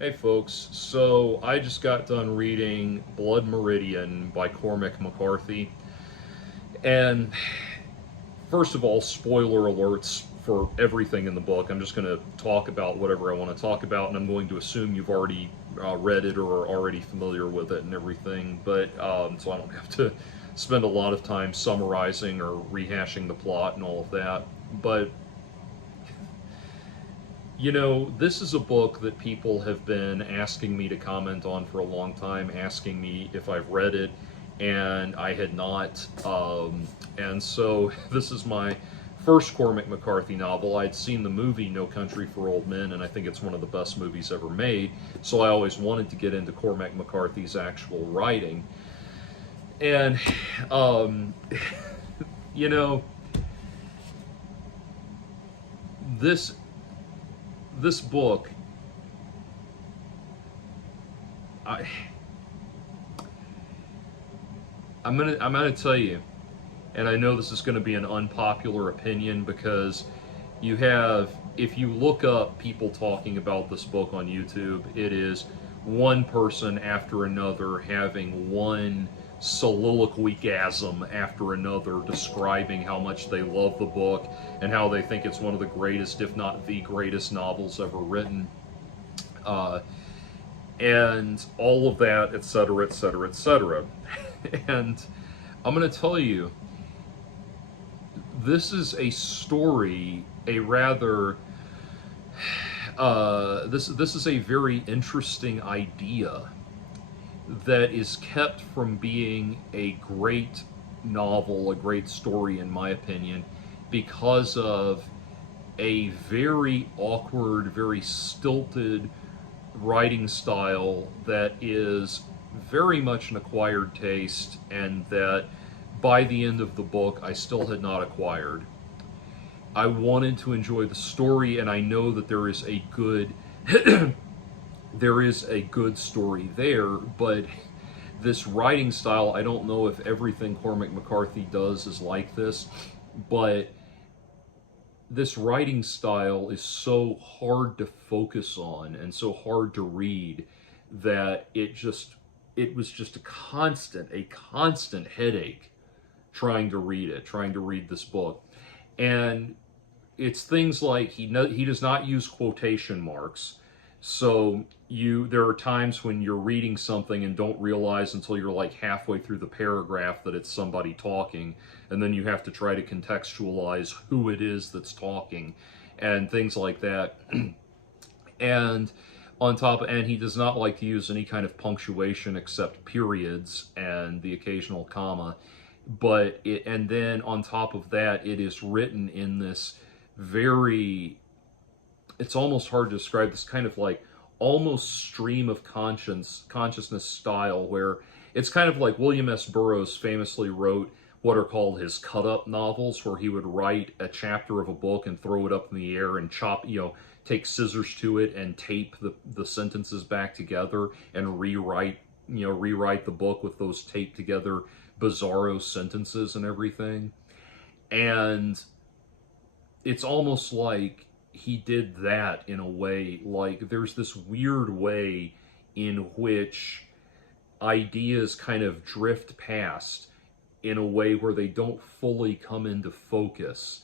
Hey folks, so I just got done reading Blood Meridian by Cormac McCarthy. And first of all, spoiler alerts for everything in the book. I'm just going to talk about whatever I want to talk about, and I'm going to assume you've already read it or are already familiar with it and everything. But so I don't have to spend a lot of time summarizing or rehashing the plot and all of that. But this is a book that people have been asking me to comment on for a long time, asking me if I've read it, and I had not. And so this is my first Cormac McCarthy novel. I'd seen the movie No Country for Old Men, and I think it's one of the best movies ever made. So I always wanted to get into Cormac McCarthy's actual writing. And, um, you know, this this book, I I'm gonna tell you, and I know this is going to be an unpopular opinion because you have, if you look up people talking about this book on YouTube, it is one person after another having one soliloquy-gasm after another describing how much they love the book and how they think it's one of the greatest, if not the greatest, novels ever written. Uh, and all of that, etc., etc., etc. And I'm going to tell you, this is a story, a rather this is a very interesting idea that is kept from being a great novel, a great story, in my opinion, because of a very awkward, very stilted writing style that is very much an acquired taste, and that by the end of the book I still had not acquired. I wanted to enjoy the story, and I know that there is a good there is a good story there, but this writing style, I don't know if everything Cormac McCarthy does is like this, but this writing style is so hard to focus on and so hard to read that it was just a constant headache trying to read it, trying to read this book. And it's things like he does not use quotation marks. So there are times when you're reading something and don't realize until you're like halfway through the paragraph that it's somebody talking, and then you have to try to contextualize who it is that's talking and things like that. And and he does not like to use any kind of punctuation except periods and the occasional comma. And then on top of that, it is written in this very, it's almost hard to describe, this kind of like almost stream of consciousness style, where it's kind of like William S. Burroughs famously wrote what are called his cut up novels, where he would write a chapter of a book and throw it up in the air and take scissors to it and tape the sentences back together and rewrite the book with those taped together bizarro sentences and everything. And it's almost like he did that in a way. Like, there's this weird way in which ideas kind of drift past in a way where they don't fully come into focus.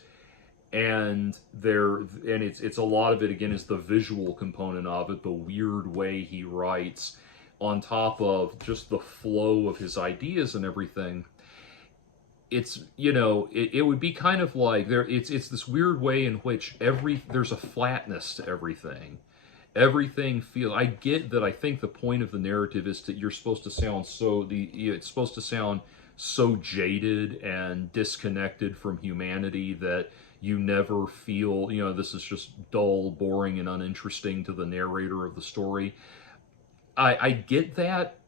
And it's a lot of it, again, is the visual component of it, the weird way he writes, on top of just the flow of his ideas and everything. It would be kind of like it's this weird way in which there's a flatness to everything. Everything feels, I get that. I think the point of the narrative is that it's supposed to sound so jaded and disconnected from humanity that you never feel, this is just dull, boring, and uninteresting to the narrator of the story. I get that,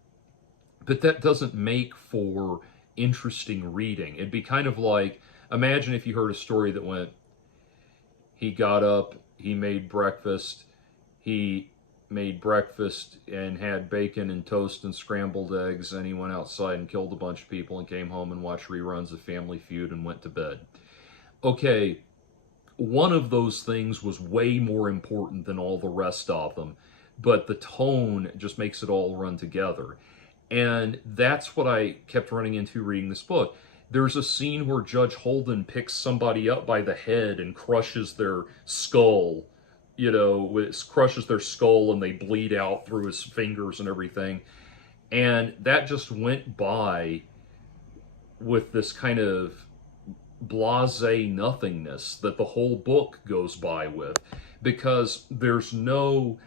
but that doesn't make for interesting reading. It'd be kind of like, imagine if you heard a story that went, he got up, he made breakfast and had bacon and toast and scrambled eggs, and he went outside and killed a bunch of people and came home and watched reruns of Family Feud and went to bed. Okay, one of those things was way more important than all the rest of them. but the tone just makes it all run together. And that's what I kept running into reading this book. There's a scene where Judge Holden picks somebody up by the head and crushes their skull, crushes their skull and they bleed out through his fingers and everything. And that just went by with this kind of blasé nothingness that the whole book goes by with, because there's no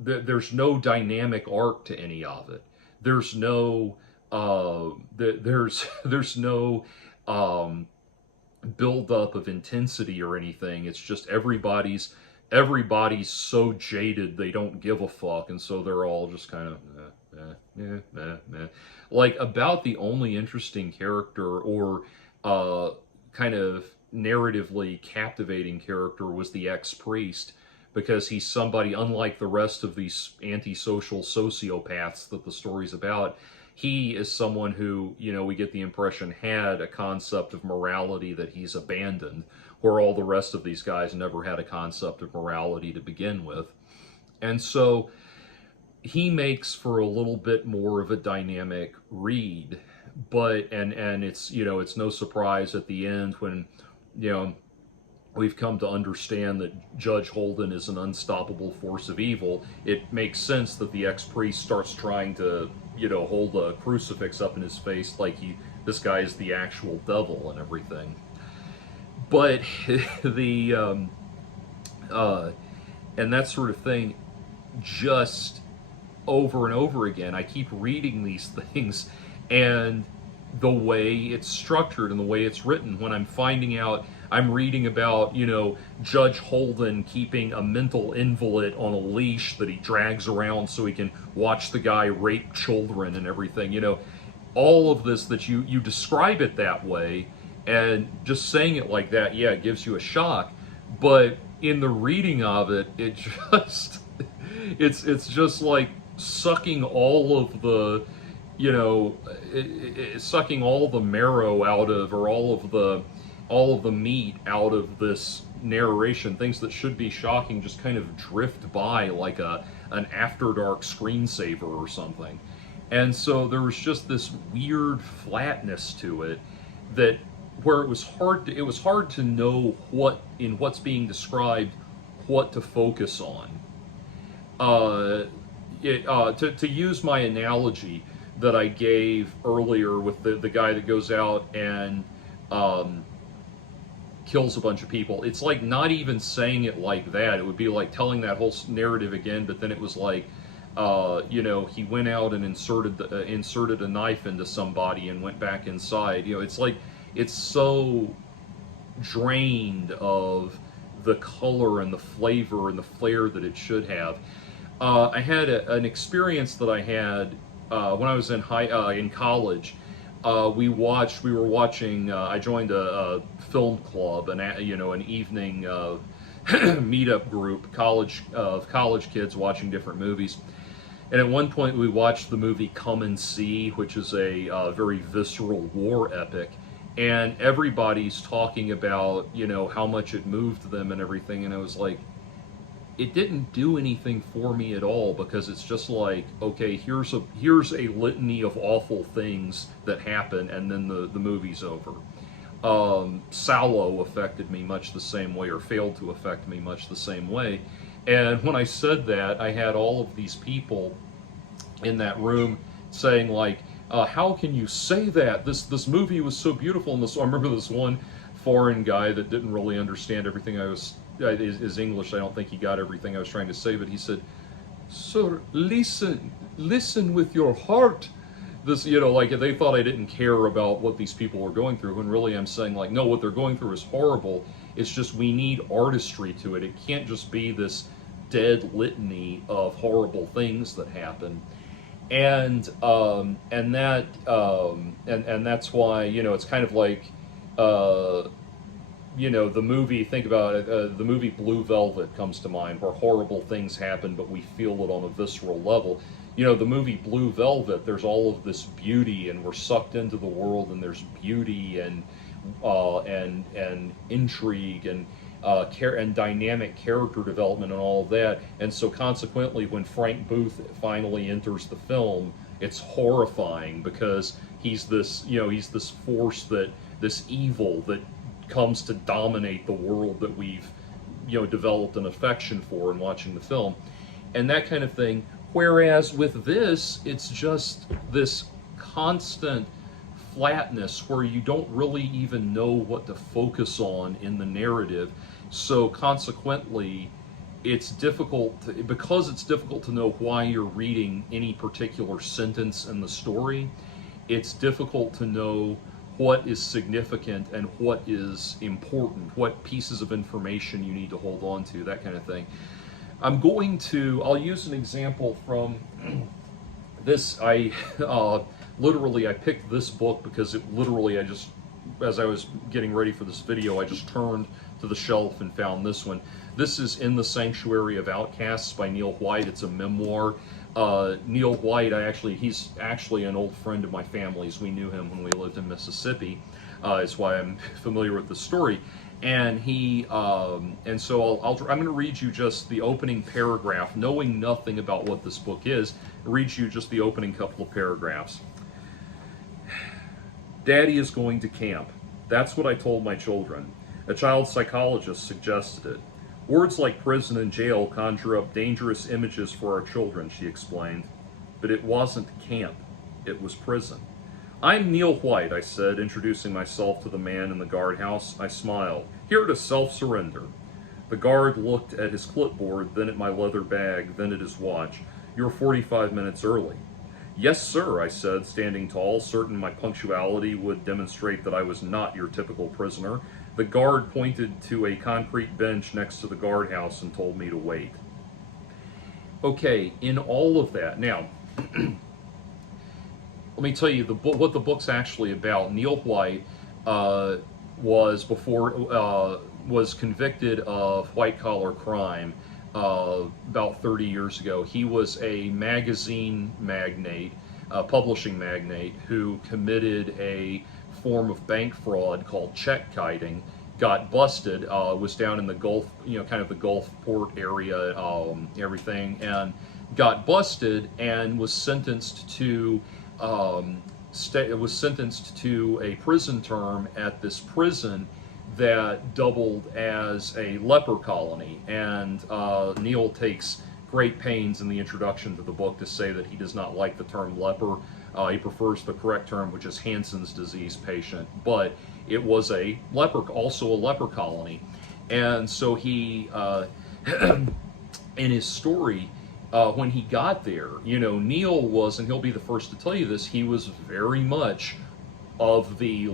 there's no dynamic arc to any of it. There's no there's no build up of intensity or anything. It's just everybody's so jaded they don't give a fuck, and so they're all just kind of like, about the only interesting character, or kind of narratively captivating character, was the ex-priest, because he's somebody unlike the rest of these antisocial sociopaths that the story's about. He is someone who, we get the impression had a concept of morality that he's abandoned, where all the rest of these guys never had a concept of morality to begin with. And so he makes for a little bit more of a dynamic read, but and it's it's no surprise at the end when we've come to understand that Judge Holden is an unstoppable force of evil. It makes sense that the ex-priest starts trying to hold a crucifix up in his face like this guy is the actual devil and everything. But the and that sort of thing, just over and over again, I keep reading these things, and the way it's structured and the way it's written, when I'm finding out, I'm reading about, Judge Holden keeping a mental invalid on a leash that he drags around so he can watch the guy rape children and everything, all of this, that you describe it that way, and just saying it like that, yeah, it gives you a shock, but in the reading of it, it just, it's just like sucking all of the, sucking all the marrow out of, or all of the meat out of this narration. Things that should be shocking just kind of drift by like an After Dark screensaver or something. And so there was just this weird flatness to it, that where it was hard to know what's being described, what to focus on. To use my analogy that I gave earlier with the guy that goes out and kills a bunch of people, it's like not even saying it like that. It would be like telling that whole narrative again, but then it was like, he went out and inserted a knife into somebody and went back inside. It's like, it's so drained of the color and the flavor and the flair that it should have. I had an experience that I had when I was in college. We were watching. I joined a film club, an evening meetup group, of college kids watching different movies. And at one point, we watched the movie Come and See, which is a very visceral war epic. And everybody's talking about how much it moved them and everything. And I was like, it didn't do anything for me at all, because it's just like, okay, here's a litany of awful things that happen, and then the movie's over. Sallow affected me much the same way, or failed to affect me much the same way. And when I said that, I had all of these people in that room saying like, how can you say that? This movie was so beautiful. And I remember this one foreign guy that didn't really understand everything his English, I don't think he got everything I was trying to say, but he said, "Sir, listen with your heart." This, like they thought I didn't care about what these people were going through, when really I'm saying like, no, what they're going through is horrible. It's just we need artistry to it. It can't just be this dead litany of horrible things that happen. And that's why, it's kind of like, the movie, think about it, the movie Blue Velvet comes to mind, where horrible things happen, but we feel it on a visceral level. The movie Blue Velvet, there's all of this beauty, and we're sucked into the world, and there's beauty and intrigue, and and dynamic character development and all of that. And so consequently, when Frank Booth finally enters the film, it's horrifying because he's this, he's this force this evil that comes to dominate the world that we've, developed an affection for in watching the film, and that kind of thing. Whereas with this, it's just this constant flatness where you don't really even know what to focus on in the narrative. So consequently, it's difficult because it's difficult to know why you're reading any particular sentence in the story. It's difficult to know what is significant and what is important, what pieces of information you need to hold on to, that kind of thing. I'll use an example from this. Literally, I picked this book because as I was getting ready for this video, I just turned to the shelf and found this one. This is In the Sanctuary of Outcasts by Neil White. It's a memoir. Neil White, he's actually an old friend of my family's. We knew him when we lived in Mississippi. That's why I'm familiar with the story. And so I'm going to read you just the opening paragraph, knowing nothing about what this book is. I'll read you just the opening couple of paragraphs. Daddy is going to camp. That's what I told my children. A child psychologist suggested it. Words like prison and jail conjure up dangerous images for our children, she explained. But it wasn't camp. It was prison. I'm Neil White, I said, introducing myself to the man in the guardhouse. I smiled. Here to self-surrender. The guard looked at his clipboard, then at my leather bag, then at his watch. You're 45 minutes early. Yes, sir, I said, standing tall, certain my punctuality would demonstrate that I was not your typical prisoner. The guard pointed to a concrete bench next to the guardhouse and told me to wait. Okay, in all of that, now, let me tell you what the book's actually about. Neil White was convicted of white-collar crime about 30 years ago. He was a magazine magnate, a publishing magnate, who committed a form of bank fraud called check kiting, got busted, was down in the Gulf, kind of the Gulf port area, everything, and got busted and was sentenced to a prison term at this prison that doubled as a leper colony. And Neil takes great pains in the introduction to the book to say that he does not like the term leper. He prefers the correct term, which is Hansen's disease patient. But it was also a leper colony. And so he, in his story, when he got there, Neil was, and he'll be the first to tell you this, he was very much of the,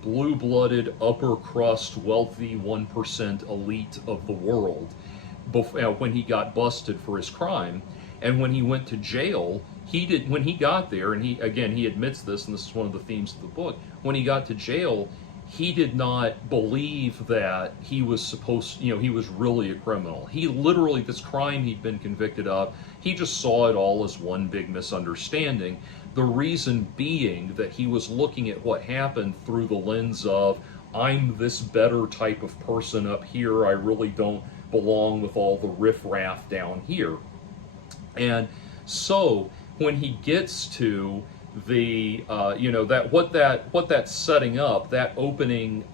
blue-blooded, upper-crust, wealthy 1% elite of the world when he got busted for his crime. And when he went to jail, when he got there, and he admits this, and this is one of the themes of the book, when he got to jail, he did not believe that he was he was really a criminal. He literally, this crime he'd been convicted of, he just saw it all as one big misunderstanding. The reason being that he was looking at what happened through the lens of, I'm this better type of person up here, I really don't belong with all the riffraff down here. And so when he gets to the what that's setting up, that opening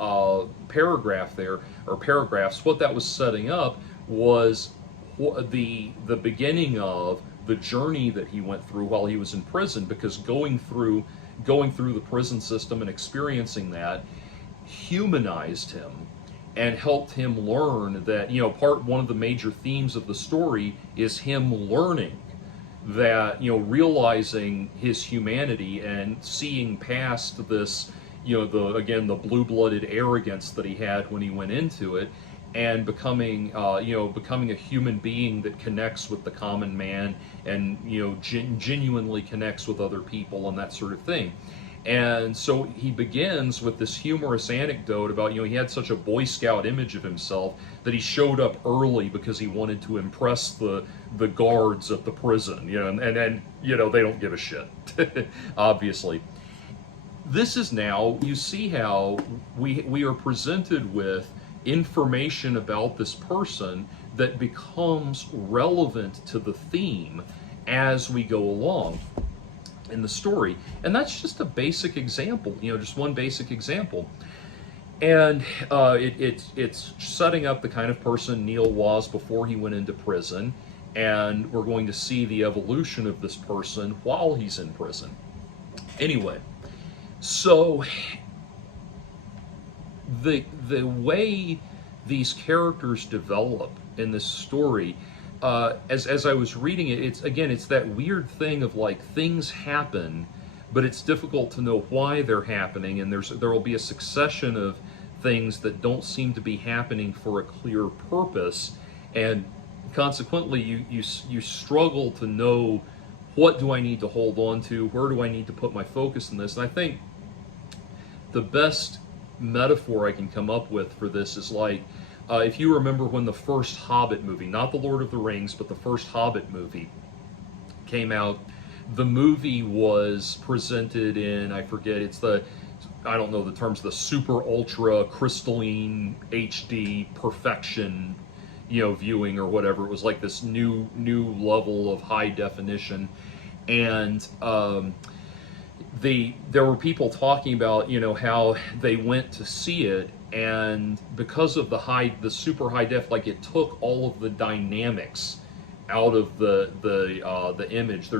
paragraph there, or paragraphs, what that was setting up was the beginning of the journey that he went through while he was in prison, because going through the prison system and experiencing that humanized him and helped him learn that, one of the major themes of the story is him learning that, realizing his humanity and seeing past this, the blue-blooded arrogance that he had when he went into it, and becoming a human being that connects with the common man and, genuinely connects with other people and that sort of thing. And so he begins with this humorous anecdote about, he had such a Boy Scout image of himself that he showed up early because he wanted to impress the guards at the prison, and they don't give a shit, obviously. This is now, you see how we are presented with information about this person that becomes relevant to the theme as we go along in the story. And that's just a basic example, just one basic example. And it's setting up the kind of person Neil was before he went into prison, and we're going to see the evolution of this person while he's in prison. Anyway, so the way these characters develop in this story, as I was reading it, it's that weird thing of like things happen, but it's difficult to know why they're happening, and there will be a succession of things that don't seem to be happening for a clear purpose, and consequently you struggle to know, what do I need to hold on to, where do I need to put my focus in this. And I think the best metaphor I can come up with for this is like, if you remember when the first Hobbit movie, not the Lord of the Rings, but the first Hobbit movie came out, the movie was presented in, I forget, I don't know the terms, the super ultra crystalline HD perfection, viewing or whatever. It was like this new level of high definition, and there were people talking about how they went to see it, and because of the super high def, like it took all of the dynamics out of the image.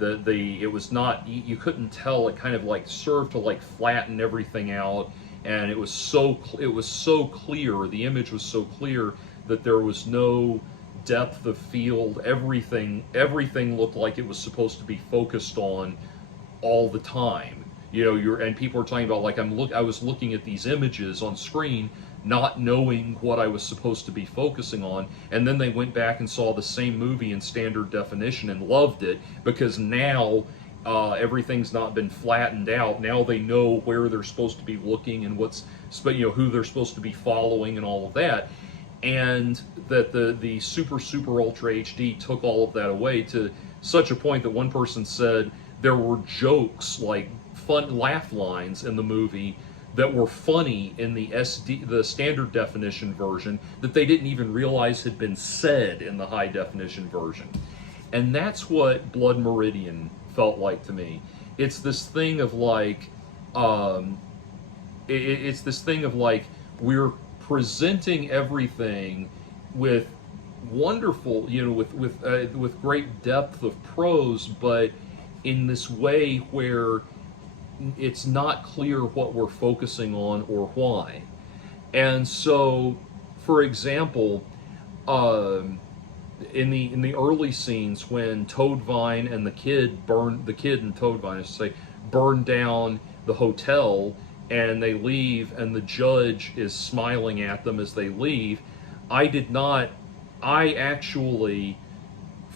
It was not, you couldn't tell. It kind of like served to like flatten everything out, and it was so clear. The image was so clear that there was no depth of field. Everything looked like it was supposed to be focused on all the time. And people were talking about like I was looking at these images on screen, not knowing what I was supposed to be focusing on, and then they went back and saw the same movie in standard definition and loved it, because now everything's not been flattened out. Now they know where they're supposed to be looking and who they're supposed to be following and all of that, and that the super ultra HD took all of that away to such a point that one person said there were jokes, like fun laugh lines in the movie that were funny in the standard definition version, that they didn't even realize had been said in the high definition version. And that's what Blood Meridian felt like to me. It's this thing of like, we're presenting everything with wonderful, with great depth of prose, but in this way where it's not clear what we're focusing on or why. And so, for example, in the early scenes when Toadvine and the kid and Toadvine, I should say, burn down the hotel, and they leave, and the judge is smiling at them as they leave, I actually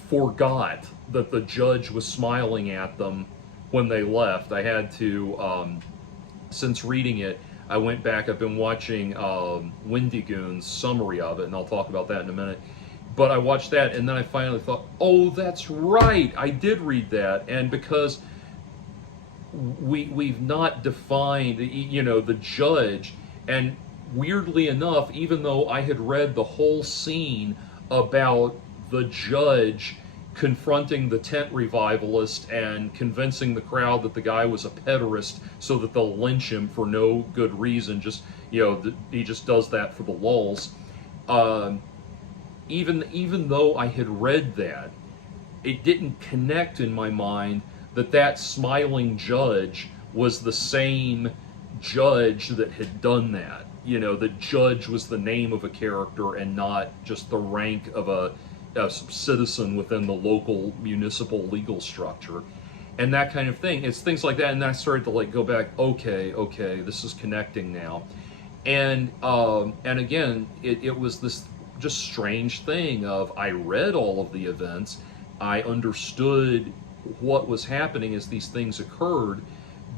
forgot that the judge was smiling at them when they left. I had to, since reading it, I went back, I've been watching Wendigoon's summary of it, and I'll talk about that in a minute. But I watched that, and then I finally thought, oh, that's right, I did read that. And because we've not defined, the judge, and weirdly enough, even though I had read the whole scene about the judge confronting the tent revivalist and convincing the crowd that the guy was a pederast so that they'll lynch him for no good reason, just, he just does that for the lulz. Even though I had read that, it didn't connect in my mind that smiling judge was the same judge that had done that. The judge was the name of a character and not just the rank of a citizen within the local municipal legal structure, and that kind of thing. It's things like that, and then I started to go back. Okay, this is connecting now, and again, it was this just strange thing of, I read all of the events, I understood what was happening as these things occurred,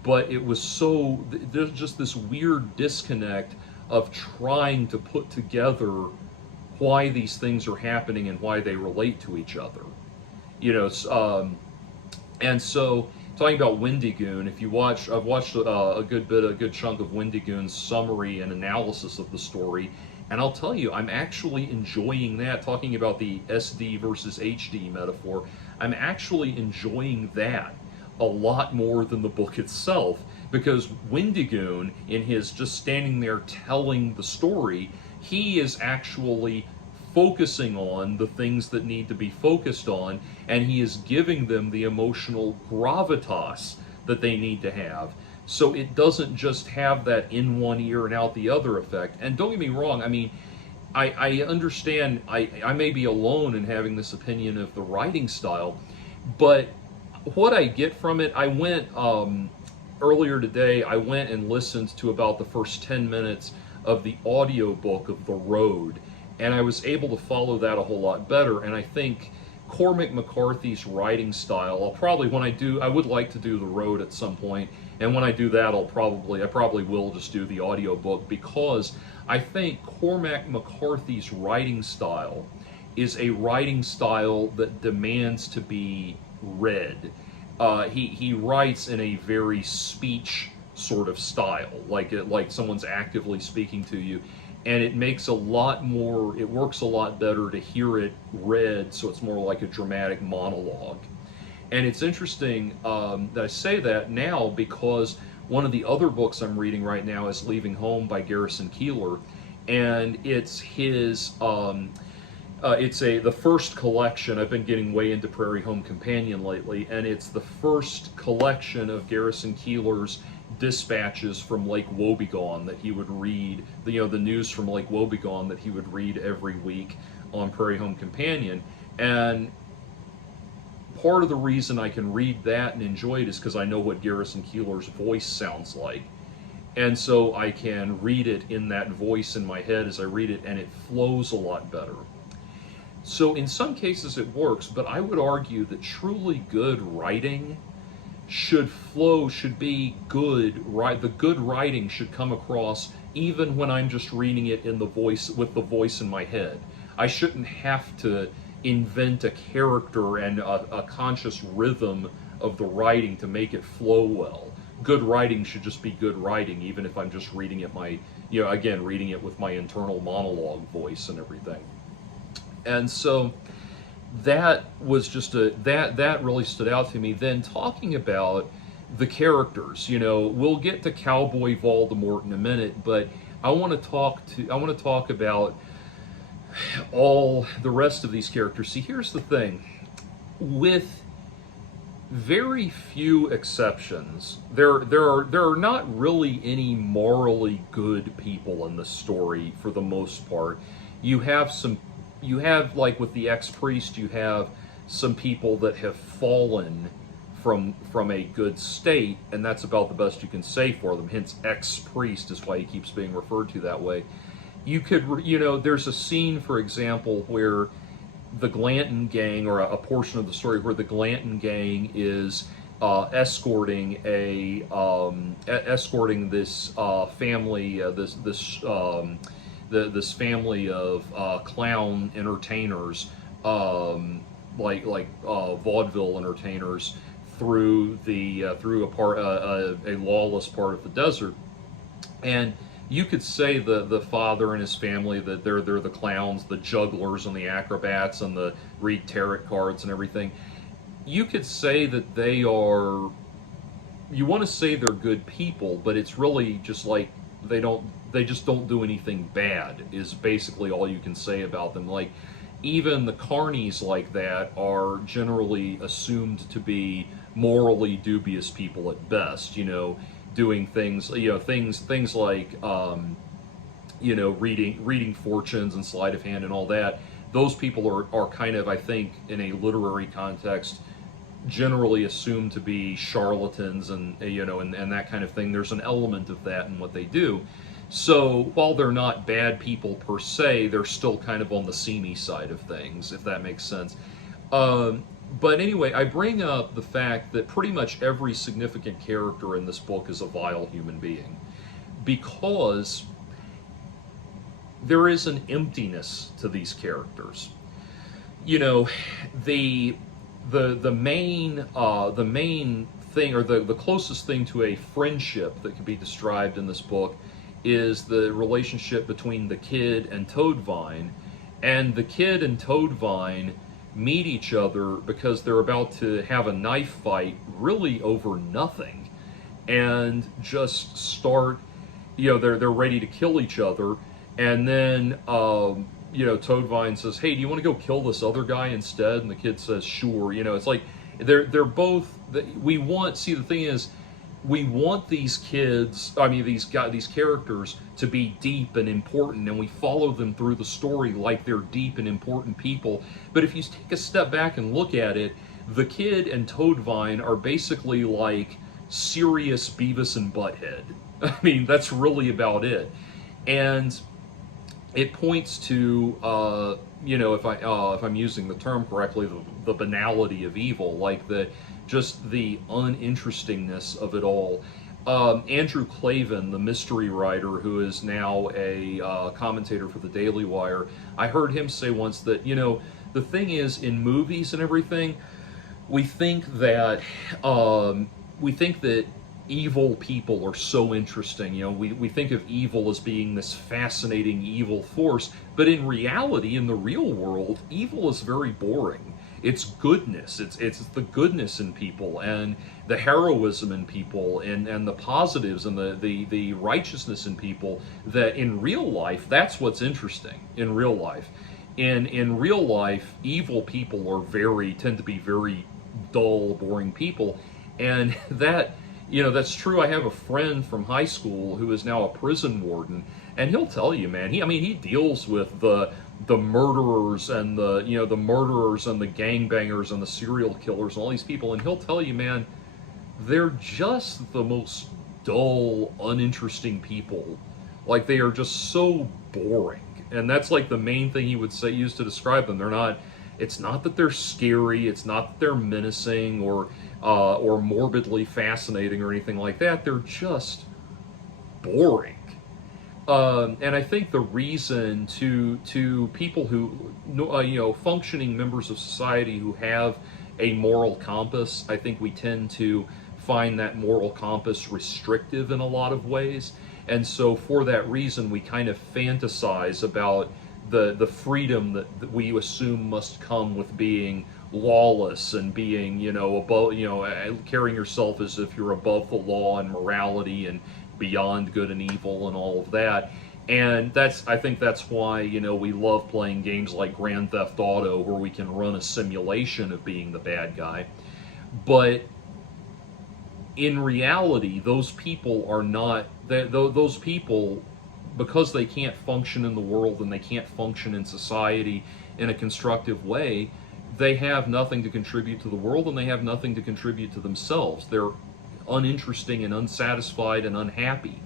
but it was there's just this weird disconnect of trying to put together why these things are happening and why they relate to each other. And so, talking about Wendigoon, I've watched a good chunk of Wendigoon's summary and analysis of the story, And I'll tell you, I'm actually enjoying that, talking about the SD versus HD metaphor. I'm actually enjoying that a lot more than the book itself, because Wendigoon, in his just standing there telling the story, he is actually focusing on the things that need to be focused on, and he is giving them the emotional gravitas that they need to have. So it doesn't just have that in one ear and out the other effect. And don't get me wrong, I mean, I understand I may be alone in having this opinion of the writing style, but what I get from it, I went earlier today, I went and listened to about the first 10 minutes of the audiobook of The Road, and I was able to follow that a whole lot better. And I think Cormac McCarthy's writing style, I'll probably, when I do, I would like to do The Road at some point, and when I do that, I probably will just do the audiobook, because I think Cormac McCarthy's writing style is a writing style that demands to be read. He writes in a very speech sort of style, like someone's actively speaking to you, and it makes a lot more, it works a lot better to hear it read, so it's more like a dramatic monologue. And it's interesting that I say that now, because one of the other books I'm reading right now is Leaving Home by Garrison Keillor, and it's his the first collection. I've been getting way into Prairie Home Companion lately, and it's the first collection of Garrison Keillor's dispatches from Lake Wobegon that he would read, the news from Lake Wobegon that he would read every week on Prairie Home Companion. And part of the reason I can read that and enjoy it is because I know what Garrison Keillor's voice sounds like. And so I can read it in that voice in my head as I read it, and it flows a lot better. So in some cases it works, but I would argue that truly good writing should be good, right? The good writing should come across even when I'm just reading it in the voice, with the voice in my head. I shouldn't have to invent a character and a conscious rhythm of the writing to make it flow well. Good writing should just be good writing, even if I'm just reading it reading it with my internal monologue voice and everything. And so that was just that really stood out to me. Then talking about the characters, we'll get to Cowboy Voldemort in a minute, but I want to talk about all the rest of these characters. See, here's the thing. With very few exceptions, there are not really any morally good people in the story for the most part. You have, like with the ex-priest, you have some people that have fallen from a good state, and that's about the best you can say for them. Hence, ex-priest is why he keeps being referred to that way. You could, there's a scene, for example, where the Glanton gang, or a portion of the story where the Glanton gang is escorting this family, this family of clown entertainers, like vaudeville entertainers, through a lawless part of the desert. And you could say the father and his family, that they're the clowns, the jugglers and the acrobats and the read tarot cards and everything. You could say that they are, you want to say they're good people, but it's really just like they just don't do anything bad, is basically all you can say about them. Like, even the carnies like that are generally assumed to be morally dubious people at best, doing things, things like, reading fortunes and sleight of hand and all that. Those people are kind of, I think, in a literary context, generally assumed to be charlatans and that kind of thing. There's an element of that in what they do. So while they're not bad people per se, they're still kind of on the seamy side of things, if that makes sense. But anyway, I bring up the fact that pretty much every significant character in this book is a vile human being, because there is an emptiness to these characters. The main thing, or the closest thing to a friendship that could be described in this book, is the relationship between the kid and Toadvine, and the kid and Toadvine meet each other because they're about to have a knife fight, really over nothing, and just start, they're ready to kill each other, and then Toadvine says, "Hey, do you want to go kill this other guy instead?" And the kid says, "Sure." It's like they're both. We want. See, the thing is, we want these kids. I mean, these characters to be deep and important, and we follow them through the story like they're deep and important people. But if you take a step back and look at it, the kid and Toadvine are basically like serious Beavis and Butthead. I mean, that's really about it, and it points to, if I'm using the term correctly, the banality of evil, like just the uninterestingness of it all. Andrew Klavan, the mystery writer who is now a commentator for the Daily Wire, I heard him say once that, the thing is, in movies and everything, we think that evil people are so interesting. We think of evil as being this fascinating evil force, but in reality, in the real world, evil is very boring. It's goodness. It's the goodness in people and the heroism in people and the positives and the righteousness in people that in real life, that's what's interesting in real life. In real life, evil people tend to be very dull, boring people, and that's true. I have a friend from high school who is now a prison warden, and he'll tell you, man, he deals with the murderers and the murderers and the gangbangers and the serial killers and all these people, and he'll tell you, man, they're just the most dull, uninteresting people. Like, they are just so boring. And that's like the main thing he would use to describe them. It's not that they're scary, it's not that they're menacing or morbidly fascinating or anything like that. They're just boring. And I think the reason to people who, functioning members of society who have a moral compass, I think we tend to find that moral compass restrictive in a lot of ways. And so for that reason, we kind of fantasize about the freedom that we assume must come with being lawless and being, above, carrying yourself as if you're above the law and morality and beyond good and evil and all of that. And I think that's why, we love playing games like Grand Theft Auto, where we can run a simulation of being the bad guy. But in reality, those people are not, those people, because they can't function in the world and they can't function in society in a constructive way, they have nothing to contribute to the world and they have nothing to contribute to themselves. They're uninteresting and unsatisfied and unhappy.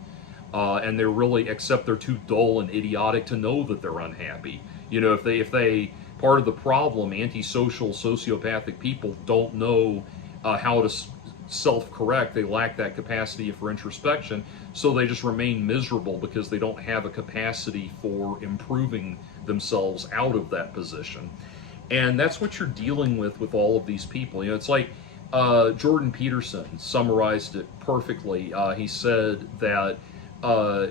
And they're really, except they're too dull and idiotic to know that they're unhappy. If they part of the problem, antisocial, sociopathic people don't know how to self-correct. They lack that capacity for introspection, so they just remain miserable because they don't have a capacity for improving themselves out of that position. And that's what you're dealing with all of these people. It's like Jordan Peterson summarized it perfectly. He said that,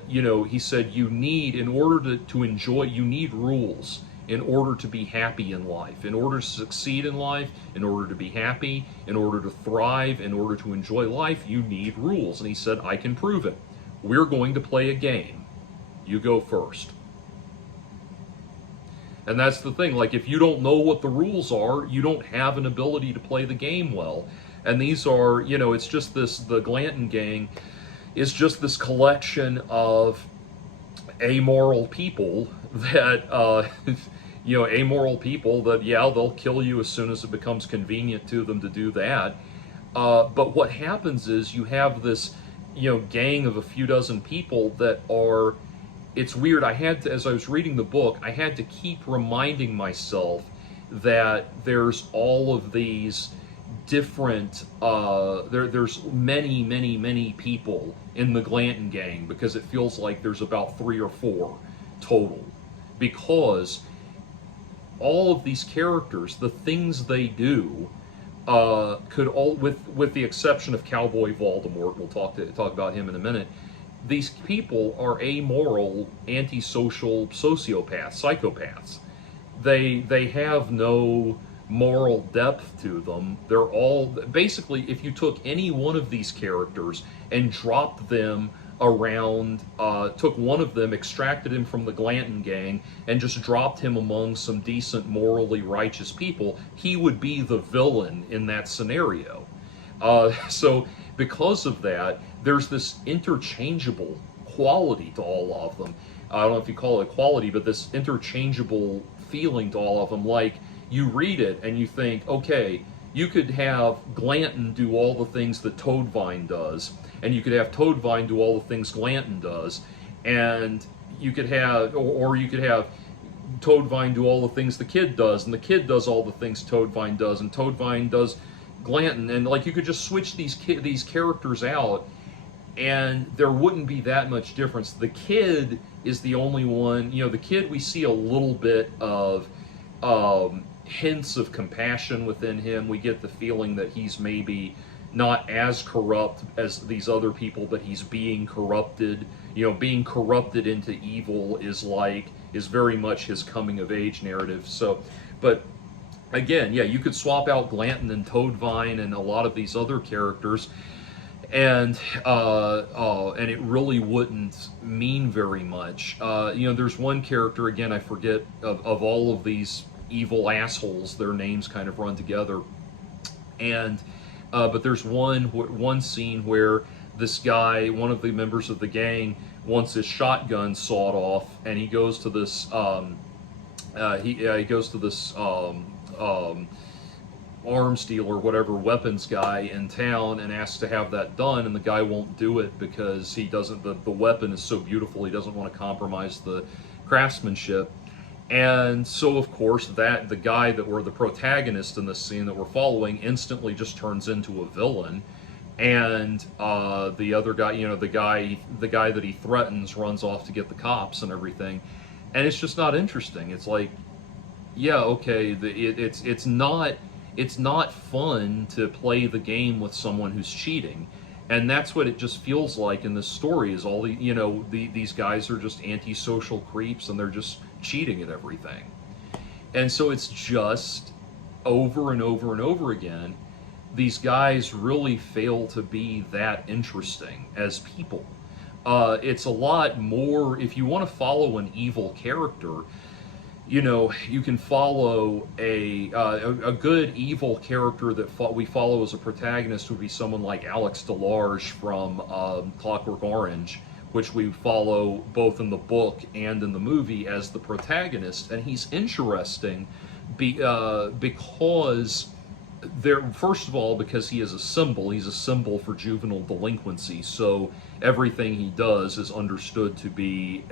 you need, in order to enjoy, you need rules in order to be happy in life, in order to succeed in life, in order to be happy, in order to thrive, in order to enjoy life, you need rules. And he said, I can prove it. We're going to play a game. You go first. And that's the thing, like, if you don't know what the rules are, you don't have an ability to play the game well. And these are, it's just the Glanton gang is just this collection of amoral people that, amoral people that, they'll kill you as soon as it becomes convenient to them to do that. But what happens is you have this, gang of a few dozen people that are, it's weird, as I was reading the book, I had to keep reminding myself that there's all of these different, there's many people in the Glanton gang, because it feels like there's about 3 or 4 total, because all of these characters, the things they do, could all, with the exception of Cowboy Voldemort, we'll talk about him in a minute, these people are amoral, antisocial sociopaths, psychopaths. They have no moral depth to them. They're all basically, if you took any one of these characters and dropped them around, took one of them, extracted him from the Glanton gang, and just dropped him among some decent, morally righteous people, he would be the villain in that scenario. So because of that, there's this interchangeable quality to all of them. I don't know if you call it quality, but this interchangeable feeling to all of them. Like, you read it and you think, okay, you could have Glanton do all the things that Toadvine does, and you could have Toadvine do all the things Glanton does, and you could have, or you could have Toadvine do all the things the kid does, and the kid does all the things Toadvine does, and Toadvine does Glanton, and like you could just switch these characters out, and there wouldn't be that much difference. The kid is the only one, the kid, we see a little bit of hints of compassion within him. We get the feeling that he's maybe not as corrupt as these other people, but he's being corrupted. Being corrupted into evil is very much his coming of age narrative. So, but again, yeah, you could swap out Glanton and Toadvine and a lot of these other characters, and it really wouldn't mean very much. There's one character, again, I forget, of all of these evil assholes, their names kind of run together, and but there's one scene where this guy, one of the members of the gang, wants his shotgun sawed off, and he goes to this arms dealer, whatever, weapons guy in town, and asks to have that done, and the guy won't do it because he doesn't, the weapon is so beautiful, he doesn't want to compromise the craftsmanship. And so, of course, that the guy that we're the protagonist in this scene that we're following instantly just turns into a villain, and the other guy, the guy that he threatens, runs off to get the cops and everything, and it's just not interesting. It's like, yeah, okay, it's not fun to play the game with someone who's cheating. And that's what it just feels like in this story, is all these guys are just antisocial creeps, and they're just cheating at everything. And so it's just over and over and over again, these guys really fail to be that interesting as people. It's a lot more, if you want to follow an evil character, you can follow a good evil character that we follow as a protagonist would be someone like Alex DeLarge from Clockwork Orange, which we follow both in the book and in the movie as the protagonist. And he's interesting because first of all, because he is a symbol. He's a symbol for juvenile delinquency. So everything he does is understood to be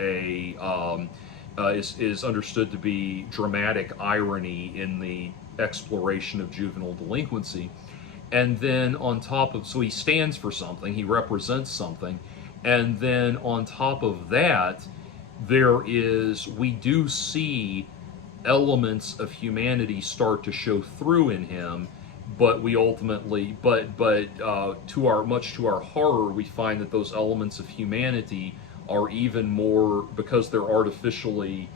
is understood to be dramatic irony in the exploration of juvenile delinquency. And then on top of, so he stands for something, he represents something, and then on top of that, we do see elements of humanity start to show through in him, but we ultimately, to our horror, we find that those elements of humanity are even more, because they're artificially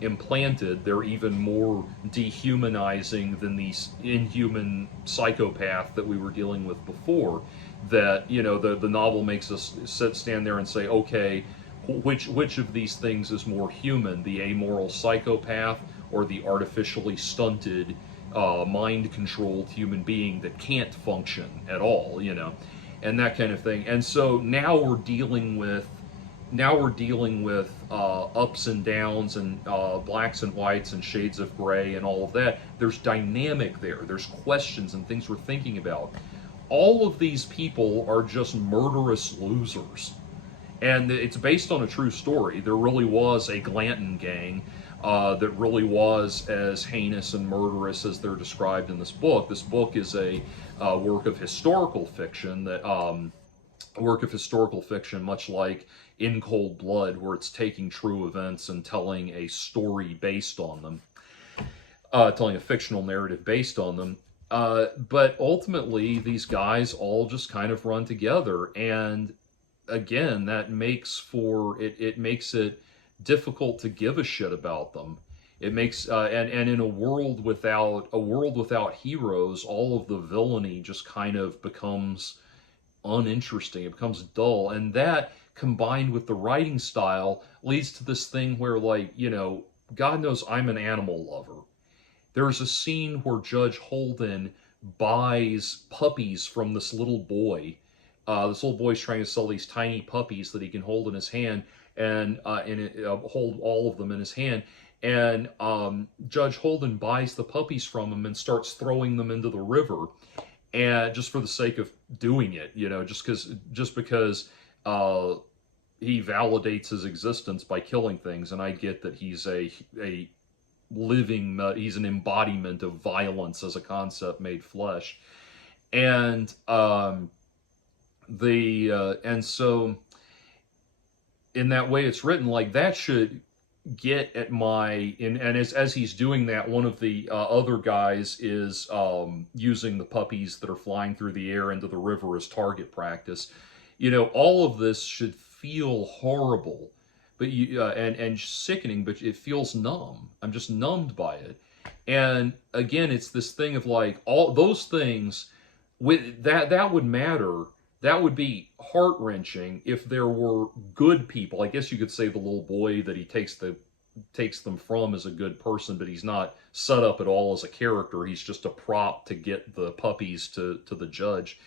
implanted, they're even more dehumanizing than these inhuman psychopath that we were dealing with before. That, the novel makes us stand there and say, okay, which of these things is more human, the amoral psychopath or the artificially stunted, mind-controlled human being that can't function at all, and that kind of thing. And so now we're dealing with ups and downs and blacks and whites and shades of gray and all of that. There's dynamic there. There's questions and things we're thinking about. All of these people are just murderous losers. And it's based on a true story. There really was a Glanton gang that really was as heinous and murderous as they're described in this book. This book is a work of historical fiction much like In Cold Blood, where it's taking true events and telling a story based on them, telling a fictional narrative based on them. But ultimately, these guys all just kind of run together, and again, that makes for it makes it difficult to give a shit about them. It makes and in a world without heroes, all of the villainy just kind of becomes uninteresting. It becomes dull, and that combined with the writing style leads to this thing where, like, God knows I'm an animal lover. There's a scene where Judge Holden buys puppies from this little boy. This little boy's trying to sell these tiny puppies that he can hold in his hand and hold all of them in his hand. And Judge Holden buys the puppies from him and starts throwing them into the river, and just for the sake of doing it, just because he validates his existence by killing things. And I get that he's a living, he's an embodiment of violence as a concept made flesh, and and so in that way it's written, like, that should get at and as he's doing that, one of the other guys is using the puppies that are flying through the air into the river as target practice. All of this should feel horrible, but and sickening, but it feels numb. I'm just numbed by it. And again, it's this thing of, like, all those things with that would matter. That would be heart-wrenching if there were good people. I guess you could say the little boy that he takes them from is a good person, but he's not set up at all as a character. He's just a prop to get the puppies to the judge.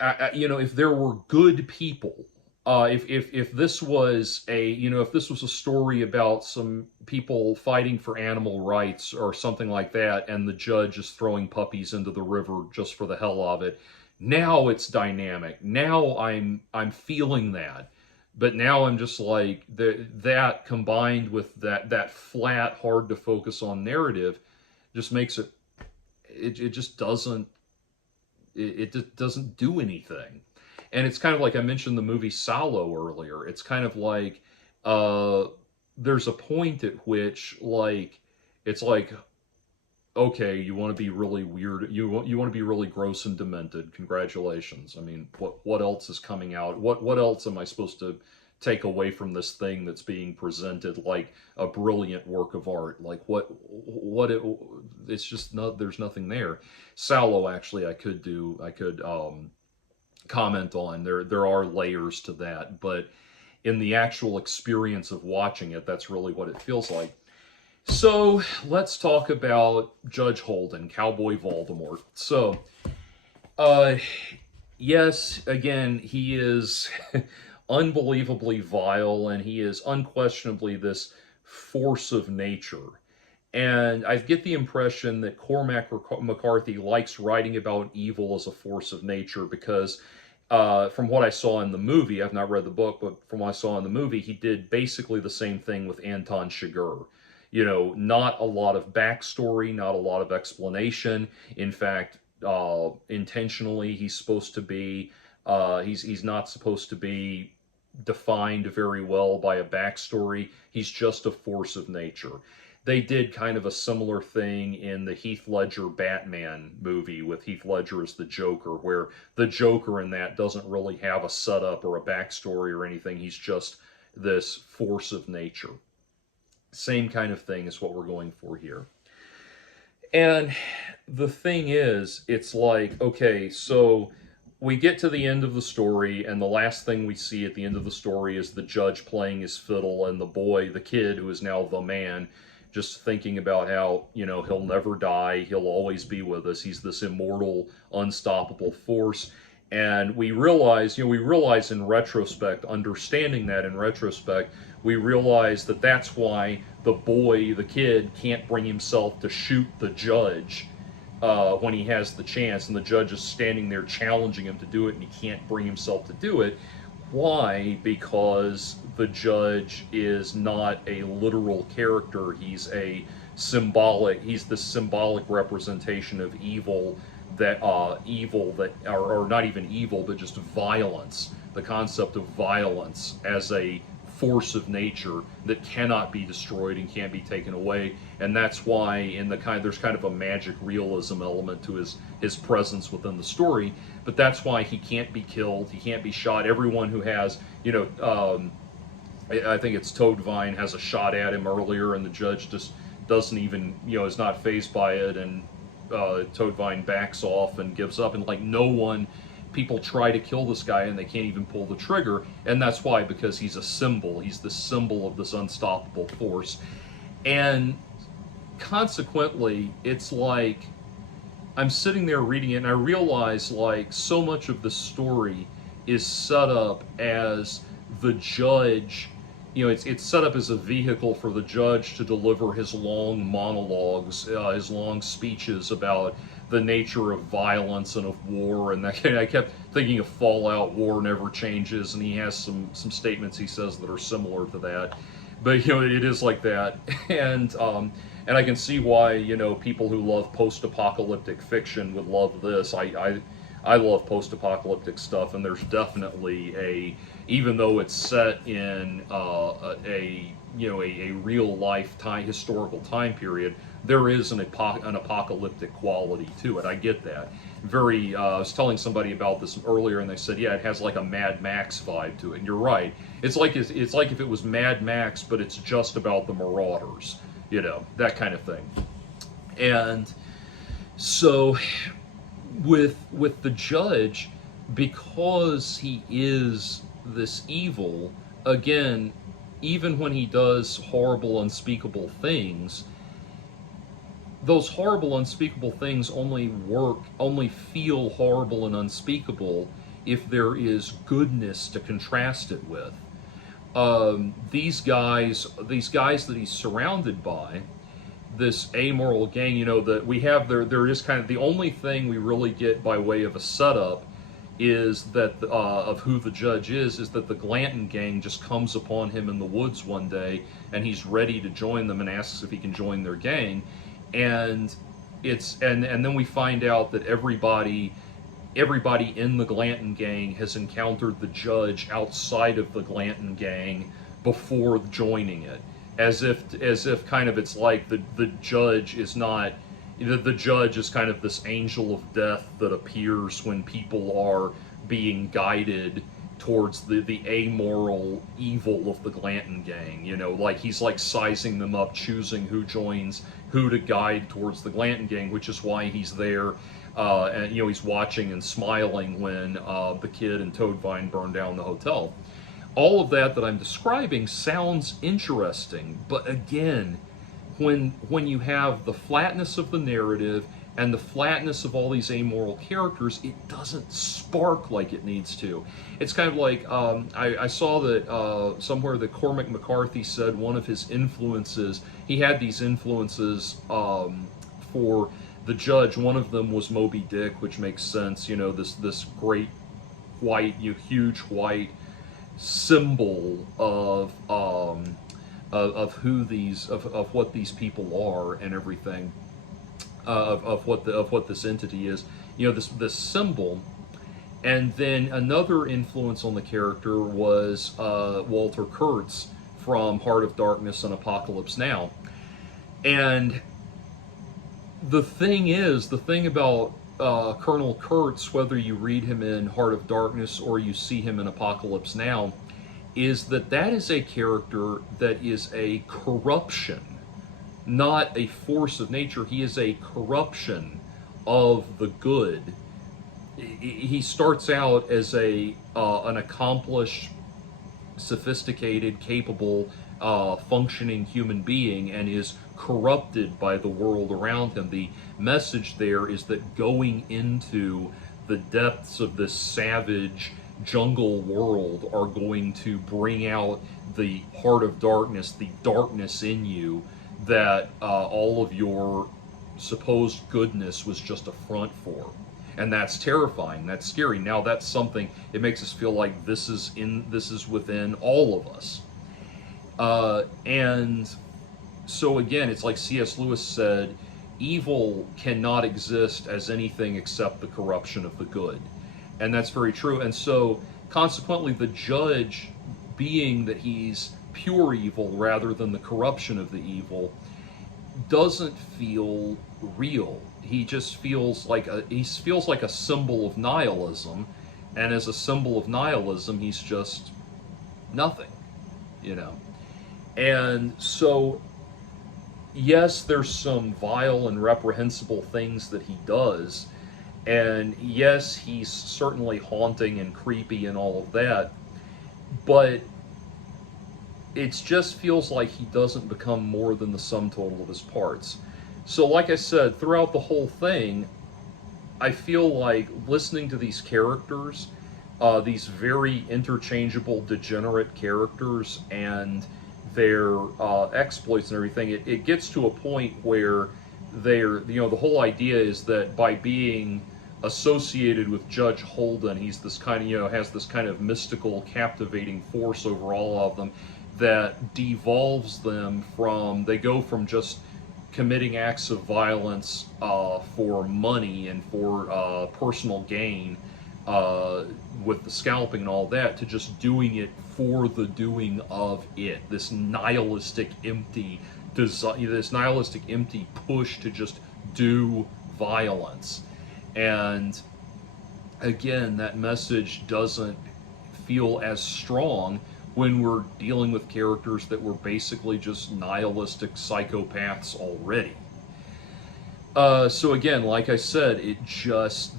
If there were good people, if this was a story about some people fighting for animal rights or something like that, and the judge is throwing puppies into the river just for the hell of it, now it's dynamic. Now I'm feeling that. But now I'm just like, that combined with that flat, hard to focus on narrative just makes it just doesn't do anything. And it's kind of like I mentioned the movie Salo earlier. It's kind of like there's a point at which, like, it's like, okay, you want to be really weird, you want to be really gross and demented. Congratulations. I mean, what else is coming out? What else am I supposed to take away from this thing that's being presented like a brilliant work of art? Like, it's just not, there's nothing there. Salo, actually, I could comment on. There are layers to that, but in the actual experience of watching it, that's really what it feels like. So let's talk about Judge Holden, Cowboy Voldemort. So, yes, again, he is unbelievably vile, and he is unquestionably this force of nature. And I get the impression that Cormac McCarthy likes writing about evil as a force of nature because, from what I saw in the movie, I've not read the book, but from what I saw in the movie, he did basically the same thing with Anton Chigurh. Not a lot of backstory, not a lot of explanation. In fact, intentionally, he's supposed to be, he's not supposed to be defined very well by a backstory. He's just a force of nature. They did kind of a similar thing in the Heath Ledger Batman movie with Heath Ledger as the Joker, where the Joker in that doesn't really have a setup or a backstory or anything. He's just this force of nature. Same kind of thing is what we're going for here. And the thing is, it's like, okay, so we get to the end of the story, and the last thing we see at the end of the story is the judge playing his fiddle, and the kid, who is now the man, just thinking about how, he'll never die, he'll always be with us, he's this immortal, unstoppable force. And we realize in retrospect, understanding that in retrospect, we realize that that's why the kid, can't bring himself to shoot the judge when he has the chance, and the judge is standing there challenging him to do it, and he can't bring himself to do it. Why? Because the judge is not a literal character. He's the symbolic representation of evil or not even evil, but just violence. The concept of violence as a force of nature that cannot be destroyed and can't be taken away. And that's why there's kind of a magic realism element to his presence within the story. But that's why he can't be killed, he can't be shot. Everyone who has, I think it's Toadvine has a shot at him earlier, and the judge just doesn't even, is not fazed by it, and Toadvine backs off and gives up, and people try to kill this guy and they can't even pull the trigger, and that's why, because he's a symbol. He's the symbol of this unstoppable force. And consequently, it's like I'm sitting there reading it and I realize so much of the story is set up as the judge, it's set up as a vehicle for the judge to deliver his long monologues, his long speeches about the nature of violence and of war, and that. I kept thinking of Fallout: War Never Changes, and he has some statements he says that are similar to that. But it is like that, and I can see why people who love post-apocalyptic fiction would love this. I love post-apocalyptic stuff, and there's definitely even though it's set in a real life historical time period, there is an apocalyptic quality to it. I get that. I was telling somebody about this earlier, and they said, yeah, it has like a Mad Max vibe to it. And you're right. It's like if it was Mad Max, but it's just about the Marauders, that kind of thing. And so with the judge, because he is this evil, again, even when he does horrible, unspeakable things, those horrible, unspeakable things only feel horrible and unspeakable if there is goodness to contrast it with. These guys that he's surrounded by, this amoral gang, that we have there is kind of the only thing we really get by way of a setup is that of who the judge is that the Glanton gang just comes upon him in the woods one day, and he's ready to join them and asks if he can join their gang. And then we find out that everybody in the Glanton gang has encountered the judge outside of the Glanton gang before joining it, as if kind of it's like the judge is not. The judge is kind of this angel of death that appears when people are being guided towards the amoral evil of the Glanton gang. He's like sizing them up, choosing who joins who to guide towards the Glanton gang, which is why he's there. And he's watching and smiling when the kid and Toadvine burn down the hotel. All of that I'm describing sounds interesting, but again, when you have the flatness of the narrative and the flatness of all these amoral characters, it doesn't spark like it needs to. It's kind of like, I saw that somewhere that Cormac McCarthy said one of his influences, he had these influences for the judge. One of them was Moby Dick, which makes sense, this great white, huge white symbol of what these people are and everything, of what this entity is, this symbol. And then another influence on the character was Walter Kurtz from Heart of Darkness and Apocalypse Now. And the thing about Colonel Kurtz, whether you read him in Heart of Darkness or you see him in Apocalypse Now, is that is a character that is a corruption, not a force of nature. He is a corruption of the good. He starts out as an accomplished, sophisticated, capable, functioning human being, and is corrupted by the world around him. The message there is that going into the depths of this savage jungle world are going to bring out the heart of darkness, the darkness in you that all of your supposed goodness was just a front for. And that's terrifying, that's scary. Now that's something, it makes us feel like this is within all of us. And so again, it's like C.S. Lewis said, evil cannot exist as anything except the corruption of the good. And that's very true. And so consequently, the judge, being that he's pure evil rather than the corruption of the evil doesn't feel real. He just feels like a symbol of nihilism, and as a symbol of nihilism, he's just nothing, you know. And so, yes, there's some vile and reprehensible things that he does, and yes, he's certainly haunting and creepy and all of that, but it just feels like he doesn't become more than the sum total of his parts. So, like I said, throughout the whole thing, I feel like listening to these characters, these very interchangeable, degenerate characters, and their exploits and everything, it gets to a point where the whole idea is that by being associated with Judge Holden, he's this kind of, has this kind of mystical, captivating force over all of them that devolves them from, they go from just committing acts of violence for money and for personal gain with the scalping and all that, to just doing it for the doing of it. This nihilistic, empty push to just do violence. And again, that message doesn't feel as strong when we're dealing with characters that were basically just nihilistic psychopaths already. So again, like I said,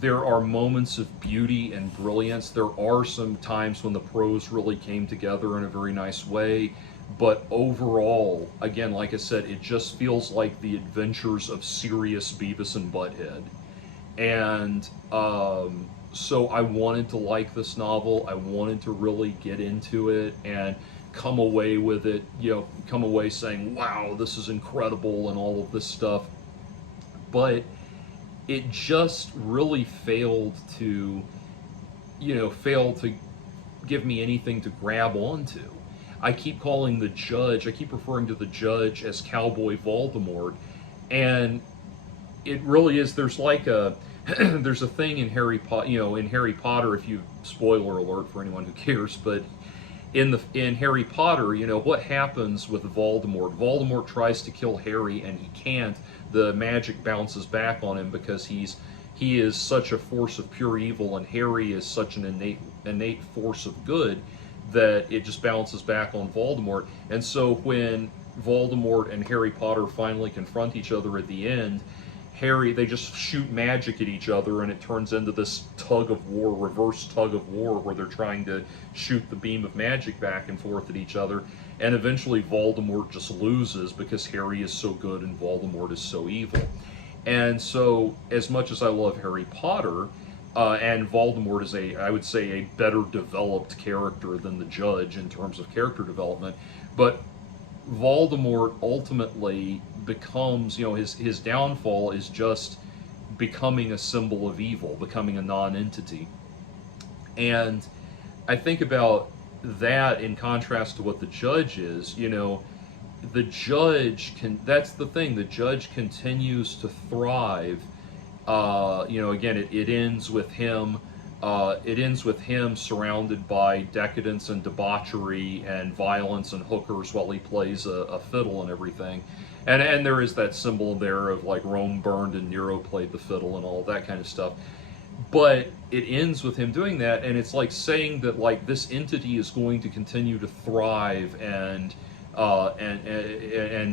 there are moments of beauty and brilliance. There are some times when the prose really came together in a very nice way. But overall, again, like I said, it just feels like the adventures of serious Beavis and Butthead. And so I wanted to like this novel. I wanted to really get into it and come away with it, come away saying, wow, this is incredible and all of this stuff. But it just really failed to give me anything to grab onto. I keep referring to the judge as Cowboy Voldemort, and it really is, there's a thing in Harry Potter, if you, spoiler alert for anyone who cares, but in Harry Potter, what happens with Voldemort? Voldemort tries to kill Harry and he can't. The magic bounces back on him because he is such a force of pure evil, and Harry is such an innate force of good that it just bounces back on Voldemort. And so when Voldemort and Harry Potter finally confront each other at the end, they just shoot magic at each other, and it turns into this reverse tug of war, where they're trying to shoot the beam of magic back and forth at each other, and eventually Voldemort just loses because Harry is so good and Voldemort is so evil. And so, as much as I love Harry Potter, and Voldemort is I would say, a better developed character than the Judge in terms of character development, but Voldemort ultimately becomes, his downfall is just becoming a symbol of evil, becoming a non-entity. And I think about that in contrast to what the Judge is. The Judge that's the thing, the Judge continues to thrive. Again, it ends with him surrounded by decadence and debauchery and violence and hookers while he plays a fiddle and everything. And there is that symbol there of like Rome burned and Nero played the fiddle and all that kind of stuff. But it ends with him doing that, and it's like saying that like this entity is going to continue to thrive and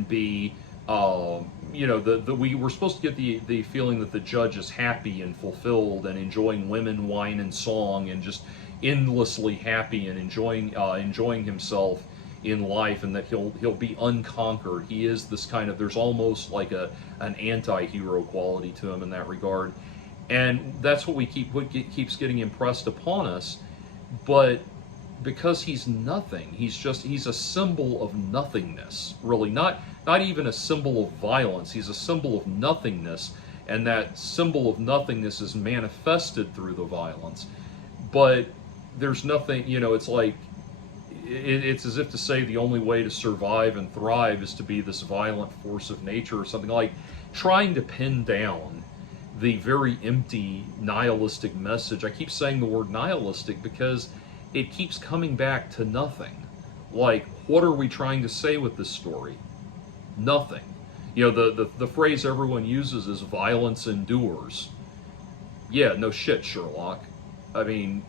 be we were supposed to get the feeling that the Judge is happy and fulfilled and enjoying women, wine, and song, and just endlessly happy and enjoying himself in life, and that he'll be unconquered. He is this kind of, there's almost like an anti-hero quality to him in that regard, and that's what keeps getting impressed upon us. But because he's nothing, he's a symbol of nothingness, really, not even a symbol of violence. He's a symbol of nothingness, and that symbol of nothingness is manifested through the violence. But there's nothing, it's like, it's as if to say the only way to survive and thrive is to be this violent force of nature or something, like trying to pin down the very empty nihilistic message. I keep saying the word nihilistic because it keeps coming back to nothing. Like, what are we trying to say with this story? Nothing. You know, the phrase everyone uses is violence endures. Yeah, no shit, Sherlock. I mean,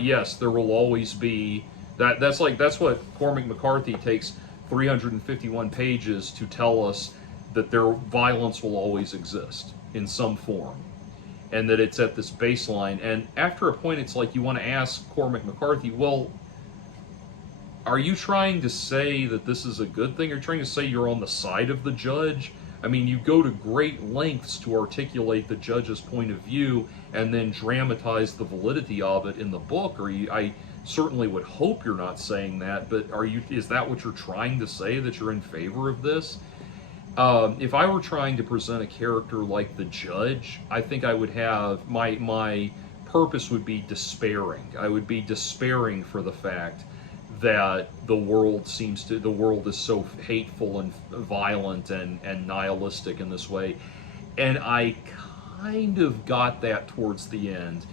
yes, there will always be that. That's what Cormac McCarthy takes 351 pages to tell us, that their violence will always exist in some form, and that it's at this baseline. And after a point, it's like you want to ask Cormac McCarthy, well, are you trying to say that this is a good thing? Are you trying to say you're on the side of the judge? I mean, you go to great lengths to articulate the judge's point of view and then dramatize the validity of it in the book. Or I certainly would hope you're not saying that, but is that what you're trying to say, that you're in favor of this? If I were trying to present a character like the judge, I think I would have my purpose would be despairing. I would be despairing for the fact that the world is so hateful and violent and nihilistic in this way. And I kind of got that towards the end.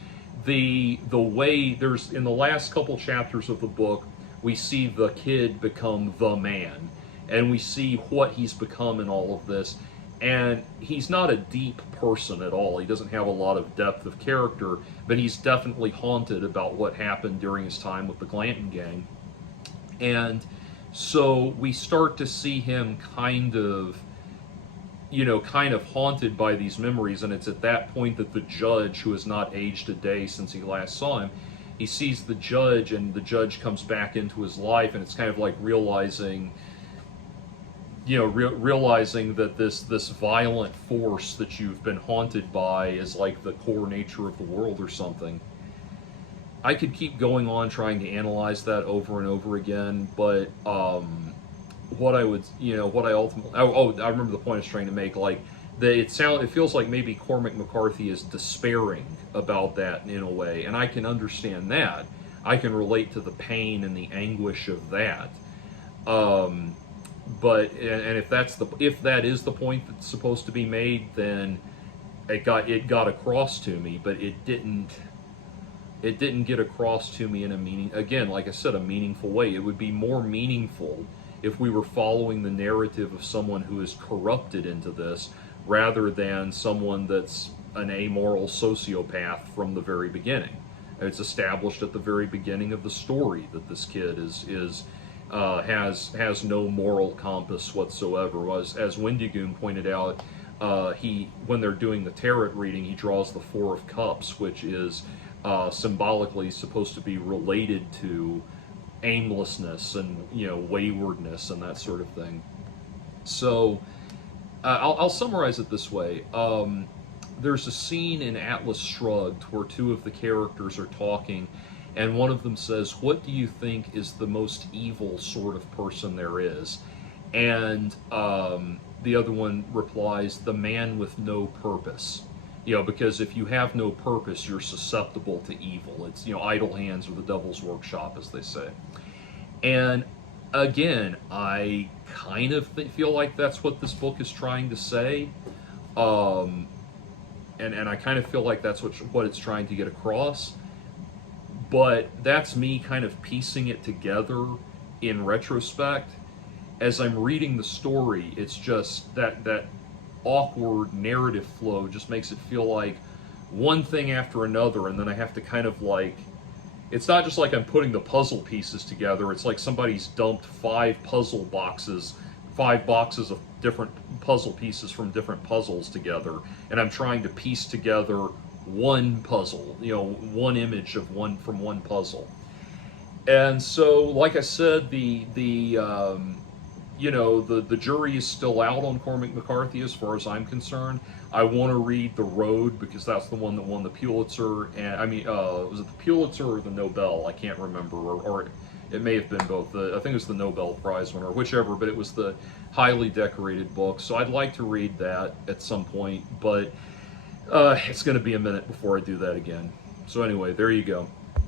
The way there's in the last couple chapters of the book, we see the kid become the man, and we see what he's become in all of this. And he's not a deep person at all. He doesn't have a lot of depth of character, but he's definitely haunted about what happened during his time with the Glanton gang. And so we start to see him kind of haunted by these memories. And it's at that point that the judge, who has not aged a day since he last saw him, he sees the judge, and the judge comes back into his life. And it's kind of like realizing that this violent force that you've been haunted by is like the core nature of the world or something. I could keep going on trying to analyze that over and over again, but I remember the point I was trying to make. Like, it feels like maybe Cormac McCarthy is despairing about that in a way, and I can understand that. I can relate to the pain and the anguish of that. But if that is the point that's supposed to be made, then it got across to me, but it didn't get across to me in a meaningful way. It would be more meaningful if we were following the narrative of someone who is corrupted into this, rather than someone that's an amoral sociopath from the very beginning. It's established at the very beginning of the story that this kid has no moral compass whatsoever. As Wendigoon pointed out, when they're doing the tarot reading, he draws the Four of Cups, which is symbolically supposed to be related to aimlessness and waywardness and that sort of thing. So I'll summarize it this way. There's a scene in Atlas Shrugged where two of the characters are talking, and one of them says, "What do you think is the most evil sort of person there is?" And the other one replies, "The man with no purpose." Because if you have no purpose, you're susceptible to evil. It's, idle hands are the devil's workshop, as they say. And again, I kind of feel like that's what this book is trying to say. And I kind of feel like that's what it's trying to get across. But that's me kind of piecing it together in retrospect. As I'm reading the story, it's just that awkward narrative flow just makes it feel like one thing after another, and then I have to kind of it's not just like I'm putting the puzzle pieces together. It's like somebody's dumped 5 boxes of different puzzle pieces from different puzzles together, and I'm trying to piece together one puzzle, one image from one puzzle. And so, like I said, the jury is still out on Cormac McCarthy as far as I'm concerned. I want to read The Road because that's the one that won the Pulitzer, and was it the Pulitzer or the Nobel? I can't remember, or it may have been both. I think it was the Nobel Prize winner, whichever, but it was the highly decorated book. So I'd like to read that at some point, but it's going to be a minute before I do that again. So anyway, there you go.